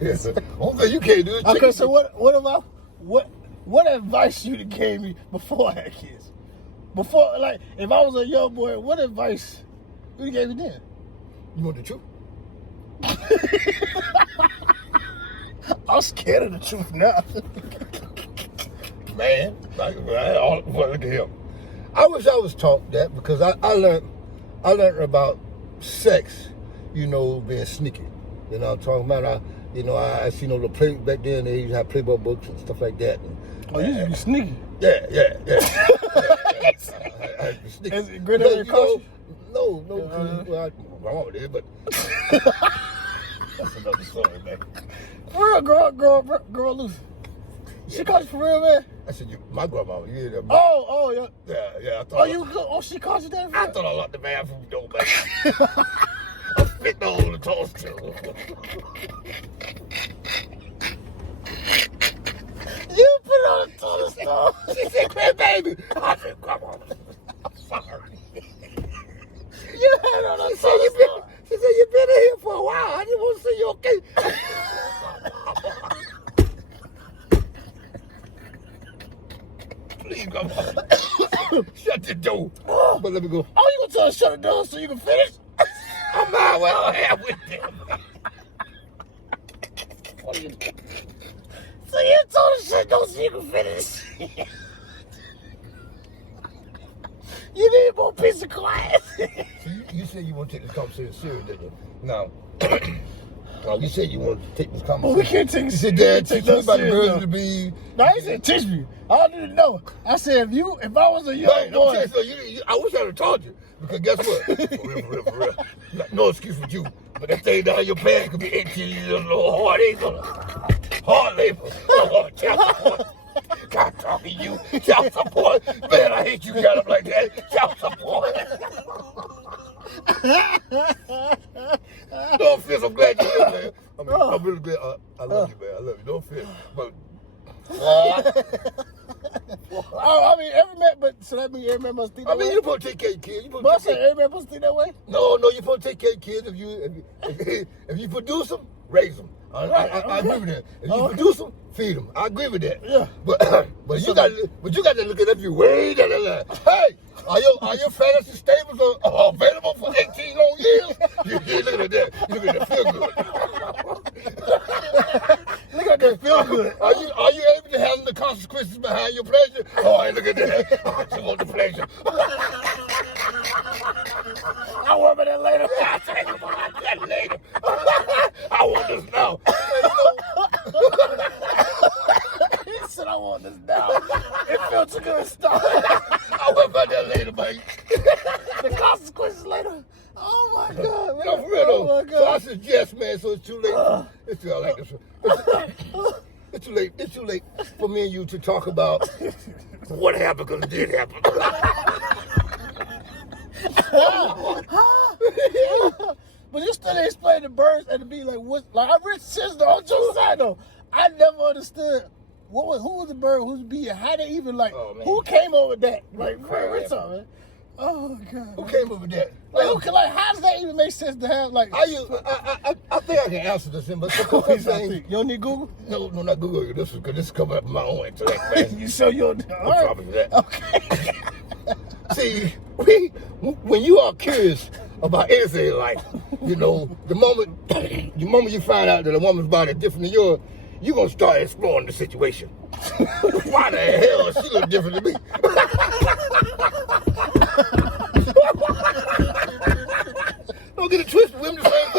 Yes. Only thing you can't do is Okay, so what advice you gave me before I had kids? Before, like, if I was a young boy, what advice you gave me then? You want the truth? I'm scared of the truth now. Man, look at him. I wish I was taught that because I learned about sex, being sneaky. You know what I'm talking about? I seen all the play back then. They used to have Playboy books and stuff like that. Oh, you used to be sneaky. Yeah. I sneaky. Is it greater than caution? No. Well, my mama did, but that's another story, man. For real, girl, Lucy. She caught you for real, man? I said, my grandma, you hear that? Oh, yeah. Yeah, I thought. She caught you there? I thought I locked the bathroom door, man. I'm spitting on the toaster. You put it on the toilet stove. She said, grandbaby. I said, grandma, I'm sorry. You had on the toilet stove. She said, you've been in here for a while. I just want to see you okay. Please, grandma. Shut the door. But let me go. Oh, you gonna tell her to shut the door so you can finish? I'm out well have with them. What are you doing? So you told her to shut the door so you can finish? You need more peace and quiet. So you said you want to take this conversation serious, didn't you? Now, you said you want to take this conversation. Well, we can't take You said, Dad, teach me about the birds to be. No, I said teach me. I didn't know. I said if I was a young boy. So I wish I'd have taught you. Because guess what? For real. No excuse for you. But that thing down your pants could be 18 years old. Hard labor. Oh, child support. God talking to you. Child support. Man, I hate you got up like that. Child support. No offense, I'm glad you're here, man. I'm really glad. I love you, man. I love you. No offense. But every man, but so that means every man must think that way? you're supposed to take care of your kids. But I said every man must think that way? No, you're supposed to take care of your kids. If you produce them, raise them. I agree with that. If you produce them, feed them. I agree with that. Yeah. But you got to look at every way down the line. Hey, are your fantasy stables available for 18 long years? You look at that. You look at that feel good. Look at that feel good. Are you able to handle the consequences behind your pleasure? Oh, hey, look at that. I just want the pleasure. I'll worry about that later. I'll tell you about that later. I want this now. He said, I want this now. It feels too good to stop. I'll worry about that later, man. The consequences later. Oh my God, man. No, for real, though. Oh my God. So I suggest, man, so it's too late. It's too late. It's too late for me and you to talk about what happened because it did happen. But you still explain the birds and to be like, what? Like I read sister on your side though. I never understood who was the bird, who's the bee, and how they even who came up with that? Like, what's up, man? Oh God. Who came up with that? Like, how does that even make sense to have like? I think I can answer this, but a couple of things. You don't need Google? No, not Google. This is coming up with my own intellect, man. You show your. I'll promise that. Okay. See, when you are curious about anything in life, the moment you find out that a woman's body is different than yours, you're going to start exploring the situation. Why the hell is she look different than me? Don't get it twisted. Women the same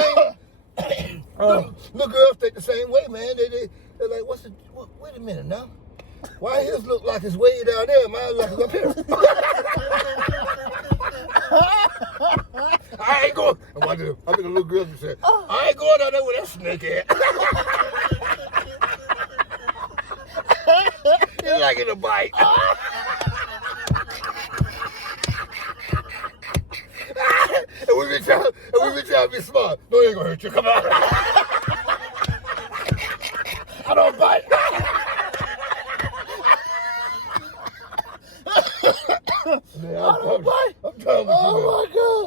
thing. Little girls think the same way, man. They're like, wait a minute now. Why his look like it's way down there? Mine look like it's up here. I ain't going. I think a little girl just said, I ain't going down there with that snake at. It's like in a bite. And we been trying to be smart. No, it ain't gonna hurt you. Come on. I don't bite. Man, I'm done with you, man.